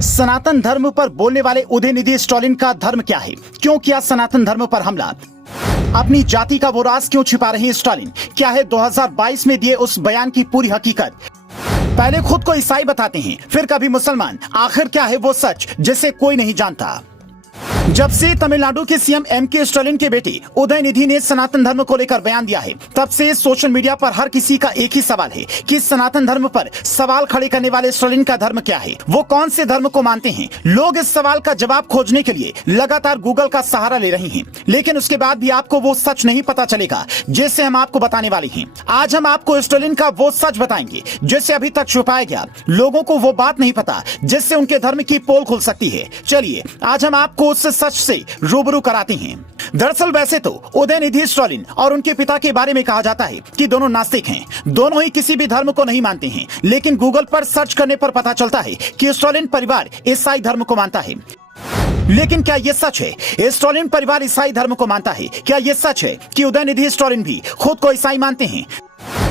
सनातन धर्म पर बोलने वाले उदयनिधि स्टालिन का धर्म क्या है? क्यों किया सनातन धर्म पर हमला? अपनी जाति का वो राज क्यों छिपा रहे हैं स्टालिन? क्या है 2022 में दिए उस बयान की पूरी हकीकत? पहले खुद को ईसाई बताते हैं, फिर कभी मुसलमान। आखिर क्या है वो सच जिसे कोई नहीं जानता? जब से तमिलनाडु के सीएम एमके स्टालिन के बेटे उदयनिधि ने सनातन धर्म को लेकर बयान दिया है, तब से सोशल मीडिया पर हर किसी का एक ही सवाल है कि सनातन धर्म पर सवाल खड़े करने वाले स्टालिन का धर्म क्या है? वो कौन से धर्म को मानते हैं? लोग इस सवाल का जवाब खोजने के लिए लगातार गूगल का सहारा ले रहे हैं, लेकिन उसके बाद भी आपको वो सच नहीं पता चलेगा जिसे हम आपको बताने वाले हैं। आज हम आपको स्टालिन का वो सच बताएंगे जिसे अभी तक छुपाया गया। लोगों को वो बात नहीं पता जिससे उनके धर्म की पोल खुल सकती है। चलिए आज हम आपको उस सच से रूबरू कराते हैं। दरअसल वैसे तो उदयनिधि स्टालिन और उनके पिता के बारे में कहा जाता है कि दोनों नास्तिक हैं, दोनों ही किसी भी धर्म को नहीं मानते हैं। लेकिन गूगल पर सर्च करने पर पता चलता है कि स्टालिन परिवार ईसाई धर्म को मानता है। लेकिन क्या यह सच है? स्टालिन परिवार ईसाई धर्म को मानता है। क्या यह सच है कि उदयनिधि स्टालिन भी खुद को ईसाई मानते हैं?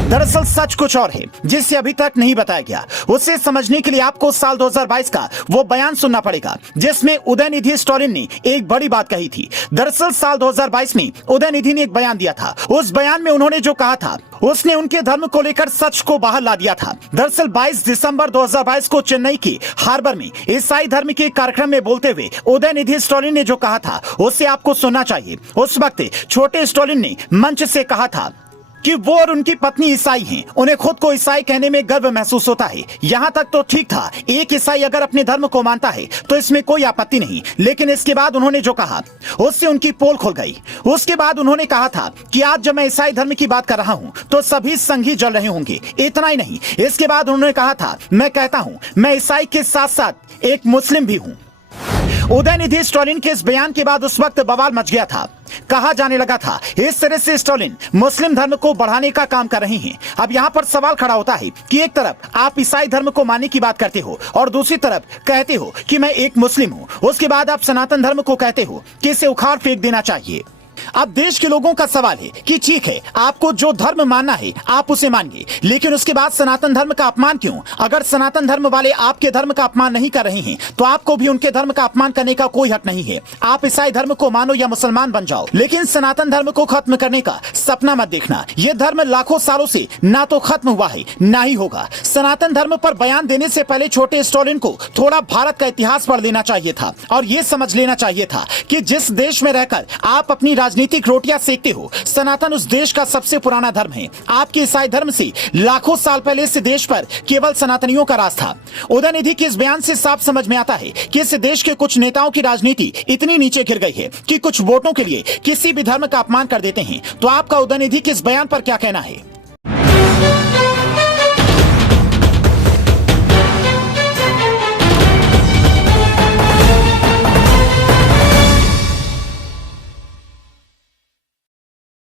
दरअसल सच कुछ और है जिसे अभी तक नहीं बताया गया। उसे समझने के लिए आपको साल 2022 का वो बयान सुनना पड़ेगा जिसमें उदयनिधि स्टालिन ने एक बड़ी बात कही थी। दरअसल साल 2022 में उदयनिधि ने एक बयान दिया था। उस बयान में उन्होंने जो कहा था उसने उनके धर्म को लेकर सच को बाहर ला दिया था। दरअसल 22 दिसंबर 2022 को चेन्नई के हार्बर में ईसाई धर्म के कार्यक्रम में बोलते हुए उदयनिधि स्टालिन ने जो कहा था उसे आपको सुनना चाहिए। उस वक्त छोटे स्टालिन ने मंच से कहा था कि वो और उनकी पत्नी ईसाई हैं। उन्हें खुद को ईसाई कहने में गर्व महसूस होता है। यहाँ तक तो ठीक था, एक ईसाई अगर अपने धर्म को मानता है तो इसमें कोई आपत्ति नहीं। लेकिन इसके बाद उन्होंने जो कहा उससे उनकी पोल खुल गई। उसके बाद उन्होंने कहा था कि आज जब मैं ईसाई धर्म की बात कर रहा हूँ तो सभी संघी जल रहे होंगे। इतना ही नहीं, इसके बाद उन्होंने कहा था मैं कहता हूँ मैं ईसाई के साथ साथ एक मुस्लिम भी हूँ। उदयनिधि स्टालिन के इस बयान के बाद उस वक्त बवाल मच गया था। कहा जाने लगा था इस तरह से स्टालिन मुस्लिम धर्म को बढ़ाने का काम कर रहे हैं। अब यहाँ पर सवाल खड़ा होता है कि एक तरफ आप ईसाई धर्म को मानने की बात करते हो और दूसरी तरफ कहते हो कि मैं एक मुस्लिम हूँ। उसके बाद आप सनातन धर्म को कहते हो कि इसे उखाड़ फेंक देना चाहिए। अब देश के लोगों का सवाल है कि ठीक है, आपको जो धर्म मानना है आप उसे मानिए, लेकिन उसके बाद सनातन धर्म का अपमान क्यों? अगर सनातन धर्म वाले आपके धर्म का अपमान नहीं कर रहे हैं तो आपको भी उनके धर्म का अपमान करने का कोई हक नहीं है। आप ईसाई धर्म को मानो या मुसलमान बन जाओ, लेकिन सनातन धर्म को खत्म करने का सपना मत देखना। यह धर्म लाखों सालों से ना तो खत्म हुआ है ना ही होगा। सनातन धर्म पर बयान देने से पहले छोटे स्टालिन को थोड़ा भारत का इतिहास पढ़ लेना चाहिए था और ये समझ लेना चाहिए था कि जिस देश में रहकर आप अपनी राजनीतिक रोटियां सेकते हो, सनातन उस देश का सबसे पुराना धर्म है। आपके ईसाई धर्म से लाखों साल पहले इस देश पर केवल सनातनियों का राज था। उदयनिधि के इस बयान से साफ समझ में आता है कि इस देश के कुछ नेताओं की राजनीति इतनी नीचे गिर गई है कि कुछ वोटों के लिए किसी भी धर्म का अपमान कर देते हैं। तो आपका उदयनिधि के इस बयान पर क्या कहना है?